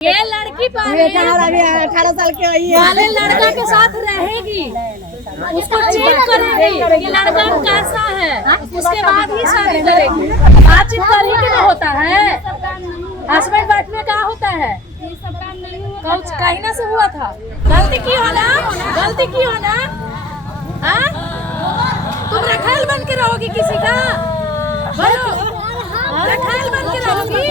ये लड़की वाले 18 साल की हुई है। वाले लड़का के साथ रहेगी, उसको चेक करेगी कि लड़का कैसा है, उसके बाद ही शादी करेगी। बातचीत करही के ना होता है, हस्बैंड वाइफ में क्या होता है, कहीं ना से हुआ था। गलती की हो ना, गलती की हो ना, हाँ? तुम रखेल बन के रहोगी किसी का, बोलो रखेल बन के रहोगी।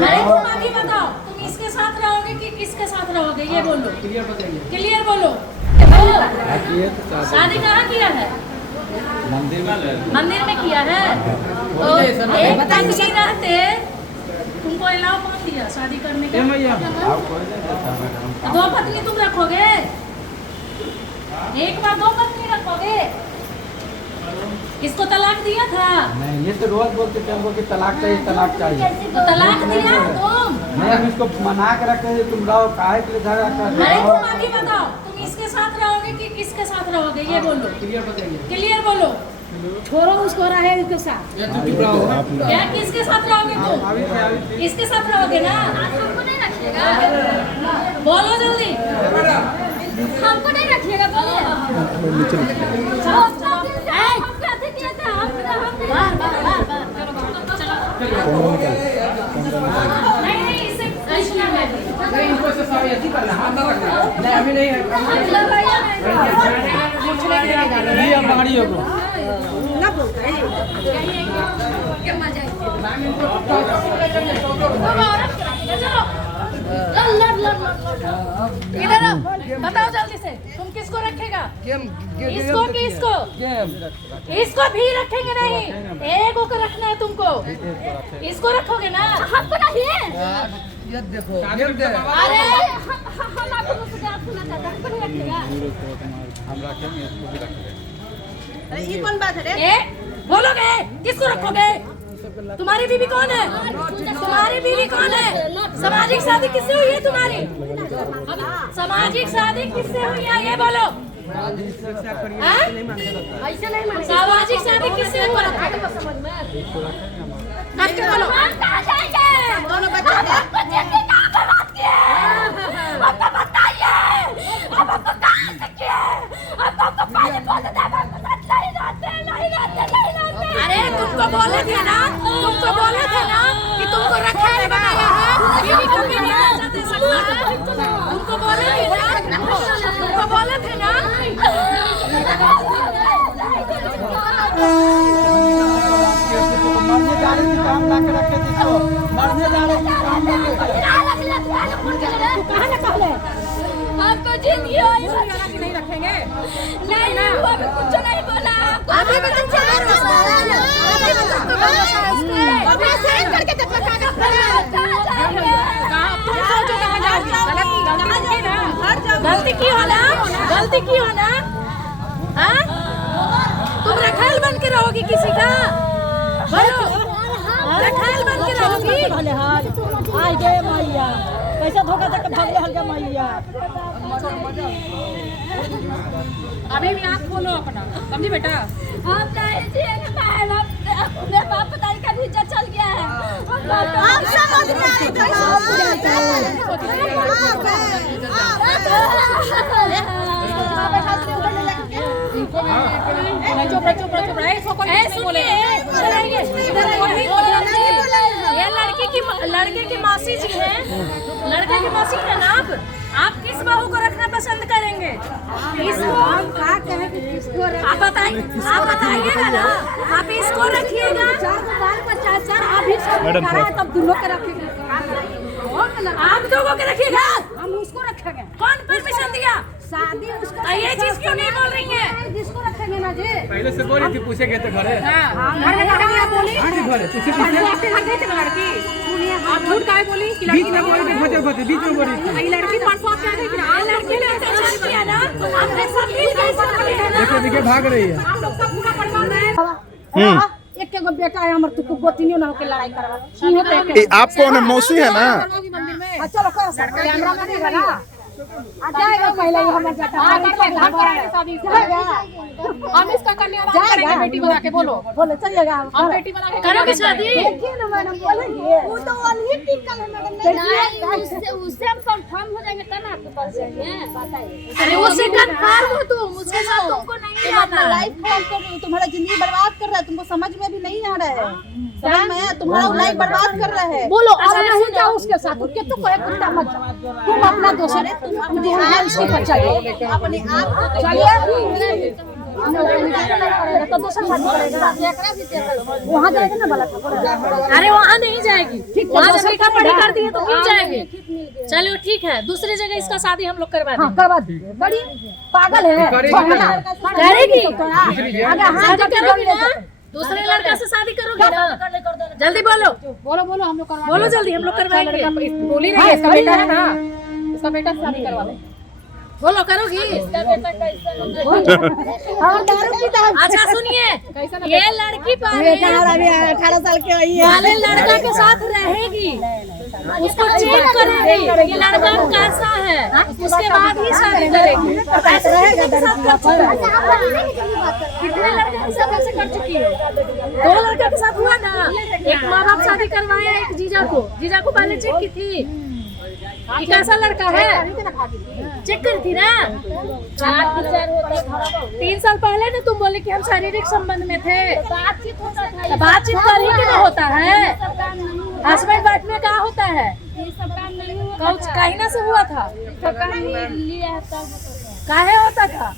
अरे तुम अभी बताओ, तुम इसके साथ रहोगे कि किसके साथ रहोगे, ये बोलो, क्लियर बोलो। शादी कहाँ किया है? मंदिर में किया है। तो एक पत्नी रहते तुमको अलाउ कौन दिया शादी करने का? दो पत्नी तुम रखोगे, एक बार दो पत्नी रखोगे? इसको तलाक दिया था? नहीं, ये तो रोज बोलते थे हमको कि तलाक चाहिए, तलाक चाहिए। तो तलाक दिया तुम? नहीं, हम इसको मना के रखे हैं, तुम रहो, काहे के लिए झगड़ा कर रहे अरे हो? तुम अभी बताओ, तुम इसके साथ रहोगे कि किसके साथ रहोगे, ये बोलो, क्लियर बोलो। छोड़ो उसको, रहे उसके साथ। क्या किसके साथ रहोगे तुम? इसके साथ रहोगे ना? हमको नहीं रखिएगा, बोलो जल्दी। हमको नहीं रखिएगा, बोलिए। नहीं इससे ऐसा है। इधर आओ, बताओ जल्दी से, तुम किसको रखेगा? इसको कि इसको? इसको भी रखेंगे नहीं, एक को रखना है तुमको। इसको रखोगे ना? हमको नहीं। ये देखो, अरे हम आपको मुझसे आप सुना चाहते हैं, हमको नहीं रखिएगा। हम रखेंगे, इसको भी रखेंगे। ये कौन बात है रे? बोलोगे किसको रखोगे? तुम्हारी बीवी कौन है? तुम्हारी बीवी कौन है? सामाजिक शादी किससे हुई है तुम्हारी? सामाजिक शादी किससे हुई है, ये बोलो। हाँ? सामाजिक शादी किससे हुई है? बोलो। हम कहाँ जाएंगे? दोनों बच्चे हैं। हमको जिंदगी कहाँ बर्बाद किए? हमको बताइए, हमको कहाँ से किए? हमको पहले बोलते थे, हमको नहीं रहते। अरे तुमको बोले थे ना, तुमको बोले थे ना कि तुमको रखेल बनाया है, बीवी को भी नहीं चाहते सकना। तुमको बोले थे ना, तुमको बोले थे ना। मरने जा रहे थे, काम ला के रखे थे, तो मरने जा रहे थे, काम ला के कहाँ ना पहले हमको जिंदगी हो नहीं रखेंगे? नहीं ना, वो भी कुछ नहीं बोला। अभी भी तुम चला रहे हो, अभी भी तुमको भरोसा है इस पे। अभी साइन करके तक कागज पर गलती की हो ना, गलती की हो ना, हाँ? तुम रखेल बन के रहोगी किसी का, बोलो रखेल बन के रहोगी। आई गे मैया, कैसा धोखा तक भागले हल्का मैया। अभी भी आँख खोलो अपना, समझी बेटा? हम नहीं जिएंगे बहन, मेरे बाप पता नहीं कभी इज्जत चल गया है। आप समझ में आई तो ये लड़के की मासी जी है, लड़के की मासी है ना। आप किस बहू को रखना पसंद करेंगे? इसको? आप बताइएगा ना, आप इसको रखिएगा। मैडम तब दोनों के रखेंगे। आप दोनों के रखिएगा। हम उसको रखेंगे। कौन परमिशन दिया? शादी उसका। तो ये चीज क्यों नहीं बोल रही है? जिसको रखेंगे ना जी। पहले से बोली थी, पूछे गए थे घरे। हाँ, घर में क्या बोली? हाँ जी, घरे पूछे लड़की आप झूठ काहे बोली कि बीच में बोली थी, बीच में बोली थी। ये लड़की परसों क्या है कि लड़की ने अत्याचार किया ना, हमने सब मिल के इसको किया है ना। देखिए भाग रही है। हम लोग का पूरा परिवार है। एक एगो बेटा है हमर, तू गोतिनियो ना होके लड़ाई करवा। आप कौन है? मौसी है ना? चलो कैमरा में ना जाएगा पहले ही हमारे हम इसका कन्यादान करेंगे बेटी बना के। बोलो बोले चलिएगा हम बेटी बना के करोगे शादी? देखिए ना मैडम बोलेंगे वो तो वही टिकल है मैडम। उससे हम कंफर्म हो जाएंगे तब आपके पास जाएंगे। बताइए अरे उससे कंफर्म हो तुम, उसके साथ तुमको नहीं आना। लाइफ तुम्हारा जिंदगी बर्बाद कर रहा है, तुमको समझ में भी नहीं आ रहा है। समझ में आया? तुम्हारा लाइफ बर्बाद कर रहा है। बोलो अच्छा नहीं जाओ उसके साथ, उसके तो कोई कुत्ता मत जाओ। तुम अपना दोस्त है, तुम ध्यान इसके पर चलिए अपने आप को चलिए। तो दूसरा शादी करेगा वहाँ जाएगा ना बाला। अरे वहाँ नहीं जाएगी, वहाँ जब लिखा पढ़ी कर दिए तो क्यों जाएंगे? चलो ठीक है, दूसरी जगह इसका शादी हम लोग करवा देंगे। करवा दीजिए। बड़ी पागल है, करेगी शादी करोगी ना? दूसरे लड़का से शादी करोगी ना? जल्दी बोलो बोलो बोलो हम लोग करवा बोलो जल्दी, हम लोग करवाएंगे। बोल ही नहीं, इसका बेटा है ना, इसका बेटा से शादी करवा दे। बोलो करोगी? और दारू पीता है। अच्छा सुनिए, ये लड़की पहले 18 साल की हुई है। वाले लड़का के साथ रहेगी, उसको चेक करेगी ये लड़का कैसा है, उसके बाद ही शादी करेगी। कितने लड़के के साथ ऐसे कर चुकी है? 2 लड़के के साथ हुआ ना। एक माँ बाप शादी करवाया, एक जीजा को पहले चेक की थी ये कैसा लड़का है, चेक करी थी ना। 3 साल पहले ना तुम बोले कि हम शारीरिक संबंध में थे, बातचीत कर ही के ना होता है। हस्बैंड वाइफ में क्या होता है? कहीं ना से हुआ था, काहे होता था?